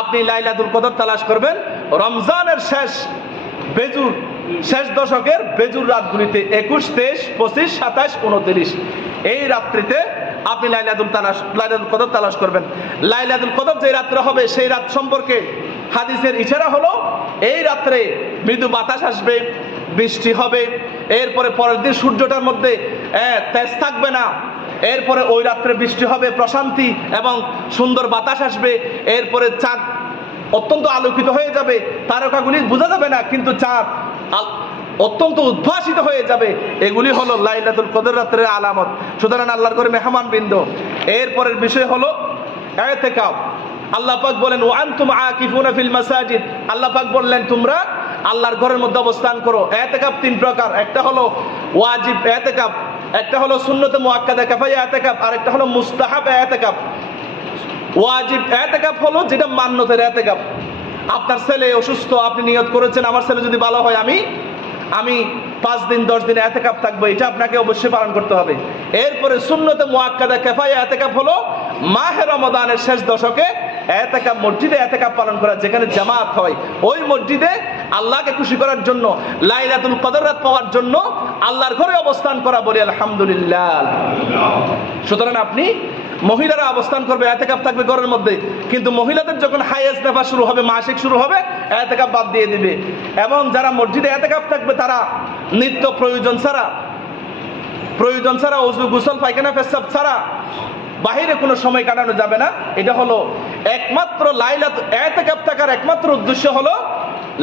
আপনি লাইলাতুল কদর তালাশ করবেন রমজানের শেষ দশকের বেজুর রাতগুলিতে, 21, 23, 25, 27, 29 এই রাত্রিতে আপনি লাইলাতুল কদর তালাশ করবেন। লাইলাতুল কদর যে রাত্রে হবে, সেই রাত সম্পর্কে হাদিসের ইশারা হলো, এই রাত্রে মৃদু বাতাস আসবে, বৃষ্টি হবে। এরপরে পরের দিন সূর্যটার মধ্যে তেজ থাকবে না। এরপরে ওই রাত্রে বৃষ্টি হবে, প্রশান্তি এবং সুন্দর বাতাস আসবে। এরপরে চাঁদ অত্যন্ত আলোকিত হয়ে যাবে, তারকাগুলি বোঝা যাবে না, কিন্তু চাঁদ অত্যন্ত উদ্ভাসিত হয়ে যাবে। এগুলি হলো লাইলাতুল কদর রাত্রের আলামত। সুতরাং আল্লাহর ঘরে মেহমান বৃন্দ, এরপরের বিষয় হলো ইতিকাফ। আল্লাহ পাক বলেন, ওয়া আনতুম আকিফুনা ফিল মাসাজিদ। আল্লাহ পাক বললেন, তোমরা আল্লাহর ঘরের মধ্যে অবস্থান করো। ইতিকাফ তিন প্রকার, একটা হলো ওয়াজিব ইতিকাফ, একটা হলো সুন্নতে মুআক্কাদা কিফায়া ইতিকাফ, আর একটা হলো মুস্তাহাব ইতিকাফ। ওয়াজিব ইতিকাফ হলো যেটা মান্যতের ইতিকাফ। আপনার ছেলে অসুস্থ, আপনি নিয়ত করেছেন আমার ছেলে যদি ভালো হয় আমি আমি 5 দিন 10 দিন ইতিকাফ থাকবো, এটা আপনাকে অবশ্যই পালন করতে হবে। এরপরে সুন্নতে মুআক্কাদা কিফায়া ইতিকাফ হলো মাহে রমাদানের শেষ দশকে ইতিকাফ, মসজিদে ইতিকাফ পালন করা, যেখানে জামাত হয় ওই মসজিদে আল্লাহকে খুশি করার জন্য, লাইলাতুল কদর রাত পাওয়ার জন্য আল্লাহর ঘরে অবস্থান করা, বলি আলহামদুলিল্লাহ। সুতরাং আপনি মহিলারা অবস্থান করবে, ইতিকাফ থাকবে ঘরের মধ্যে, কিন্তু মহিলাদের যখন হায়েজ নেফাস শুরু হবে, মাসিক শুরু হবে, ইতিকাফ বাদ দিয়ে দিবে। এবং যারা মসজিদে ইতিকাফ থাকবে তারা নিত্য প্রয়োজন ছাড়া ওযু গোসল পায়খানা পেশাব ছাড়া বাহিরে কোনো সময় কাটানো যাবে না। এটা হলো একমাত্র ইতিকাফ থাকার একমাত্র উদ্দেশ্য হলো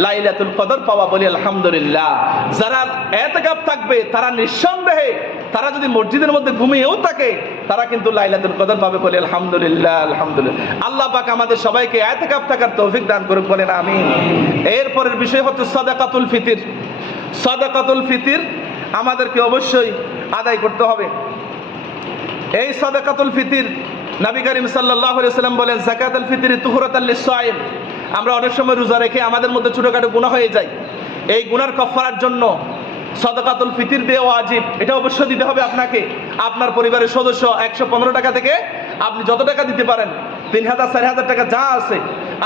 লাইলাতুল কদর পাওয়া, বলি আলহামদুলিল্লাহ। যারা ইতিকাফ থাকবে তারা নিঃসন্দেহে, তারা যদি মসজিদের মধ্যে ঘুমিয়েও থাকে, তারা কিন্তু লাইলাতুল কদর পাবে, বলি আলহামদুলিল্লাহ আলহামদুলিল্লাহ। আল্লাহ পাক আমাদের সবাইকে ইতিকাফ থাকার তৌফিক দান করুক, বলেন আমিন। এরপরের বিষয় হচ্ছে সাদাকাতুল ফিতর। সাদাকাতুল ফিতর আমাদেরকে অবশ্যই আদায় করতে হবে। এই সাদাকাতুল ফিতর নবী করিম সাল্লাল্লাহু আলাইহি ওয়াসাল্লাম বলেন, যাকাতুল ফিতরি তুহরাতাল লিস-সাইম। আমরা অনেক সময় রোজা রেখে আমাদের মধ্যে ছোটখাটো গুনাহ হয়ে যায়, এই গুনার কাফারার জন্য সাদাকাতুল ফিতর দেওয়া ওয়াজিব। এটা অবশ্যই দিতে হবে আপনাকে। আপনার পরিবারের সদস্য 115 টাকা থেকে আপনি যত টাকা দিতে পারেন, 3000 4000 টাকা যা আছে,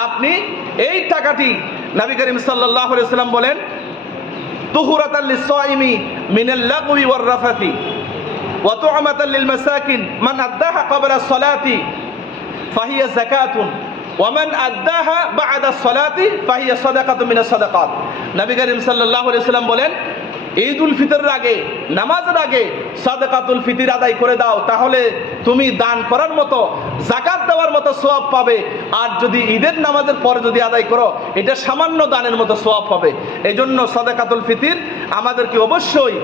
আপনি এই টাকাটি, নবী করিম সাল্লাল্লাহু আলাইহি ওয়াসাল্লাম বলেন, তুহরাতাল লিস-সাইমি মিনাল লাগওয়ি ওয়ার রাফাতি ওয়া তু'মাতাল লিল মাসাকিন মান আদ্দাহা ক্বাবলা আস-সালাতি ফাহিয়া যাকাতুন ওয়া মান আদ্দাহা বা'দা আস-সালাতি ফাহিয়া সাদাকাতুন মিনাস সাদাকাত। নবী করিম সাল্লাল্লাহু আলাইহি ওয়াসাল্লাম বলেন, ঈদুল ফিতরের আগে, নামাজের আগে সাদাকাতুল ফিতর আদায় করে দাও, তাহলে তুমি দান করার মতো, যাকাত দেওয়ার মতো সওয়াব পাবে। আর যদি ঈদের নামাজের পরে যদি আদায় করো, এটা সামান্য দানের মতো সওয়াব পাবে। এজন্য সাদাকাতুল ফিতর আমাদেরকে অবশ্যই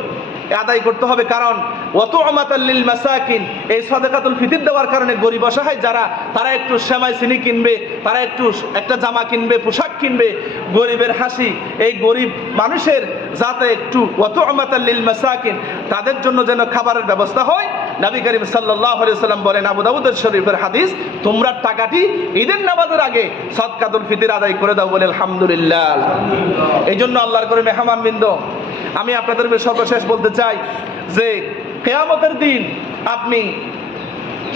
আদায় করতে হবে। কারণ ওয়াতু'মাতাল লিল মাসাকিন, এই সাদাকাতুল ফিতর দেওয়ার কারণে গরিব অসহায় যারা, তারা একটু সেমাই চিনি কিনবে, তারা একটা জামা কিনবে, পোশাক কিনবে, গরিবের হাসি, এই গরিব মানুষের যাতে একটু ওয়াতু'মাতাল লিল মাসাকিন, তাদের জন্য যেন খাবারের ব্যবস্থা হয়। নবী করিম সাল্লাল্লাহু আলাইহি ওয়াসাল্লাম বলেন, আবু দাউদ শরীফের হাদিস, তোমরা টাকাটি ঈদের নামাজের আগে সাদাকাতুল ফিতর আদায় করে দাও, বলে আলহামদুলিল্লাহ। এই জন্য আল্লাহর করে মেহমানবৃন্দ, আমি আপনাদের সর্বশেষ বলতে চাই যে কিয়ামতের দিন আপনি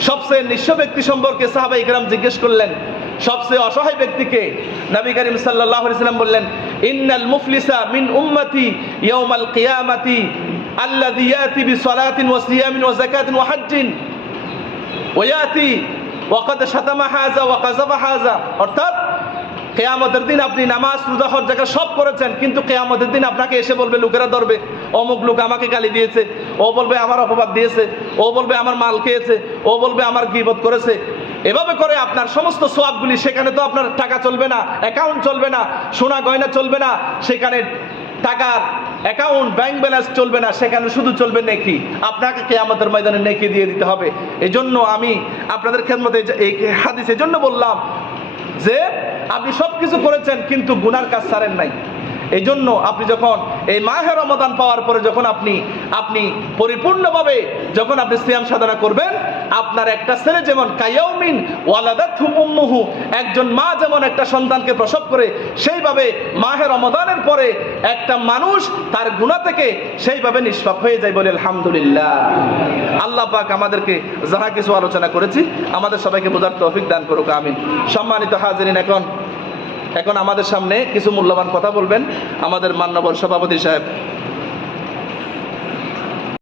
সবচেয়ে নিঃস্ব ব্যক্তি সম্পর্কে সাহাবায়ে কেরাম জিজ্ঞেস করলেন, সবচেয়ে অসহায় ব্যক্তিকে? নবী করিম সাল্লাল্লাহু আলাইহি ওয়াসাল্লাম বললেন, ইন্নাল মুফলিসা মিন উম্মতি ইয়াউমাল কিয়ামাতি আল্লাযী ইয়াতি বিসসালাতিন ওয়া সিয়ামিন ওয়া যাকাতিন ওয়া হাজ্জিন ওয়া ইয়াতি ওয়া ক্বাদ শাতামা হাযা ওয়া কাযাবা হাযা। অর্থাৎ কিয়ামতের দিন আপনি নামাজ, রোজা, হজ, যাকাত সব করেছেন, কিন্তু কিয়ামতের দিন আপনাকে এসে বলবে, লোকেরা ধরবে, অমুক লোক আমাকে গালি দিয়েছে, ও বলবে আমার অপবাদ দিয়েছে, ও বলবে আমার মাল খেয়েছে, ও বলবে আমার গীবত করেছে। এভাবে করে আপনার সমস্ত সওয়াবগুলি, সেখানে তো আপনার টাকা চলবে না, অ্যাকাউন্ট চলবে না, সোনা গয়না চলবে না, সেখানে টাকার অ্যাকাউন্ট, ব্যাংক ব্যালেন্স চলবে না, সেখানে শুধু চলবে নেকি। আপনাকে কিয়ামতের ময়দানে নেকি দিয়ে দিতে হবে। এই জন্য আমি আপনাদের খেদমতে এই হাদিস এই জন্য বললাম যে আপনি সব কিছু করেছেন কিন্তু গুনার কাজ ছাড়েন নাই। এই জন্য আপনি যখন এই মাহে রমাদান পাওয়ার পরে যখন আপনি পরিপূর্ণভাবে যখন আপনি সিয়াম সাধনা করবেন, আপনার একটা ছেলে যেমন কায়াউমিন ওয়ালাদাতহু উম্মুহু, একজন মা যেমন একটা সন্তানকে প্রসব করে, সেইভাবে মাহে রমাদানের পরে একটা মানুষ তার গুনাহ থেকে সেইভাবে নিষ্পাপ হয়ে যায়, বলে আলহামদুলিল্লাহ। আল্লাহ পাক আমাদেরকে যাহা কিছু আলোচনা করেছি আমাদের সবাইকে বোঝার তৌফিক দান করুক, আমিন। সম্মানিত হাজিরিন, এখন আমাদের সামনে কিছু মূল্যবান কথা বলবেন আমাদের মাননীয় সভাপতি সাহেব।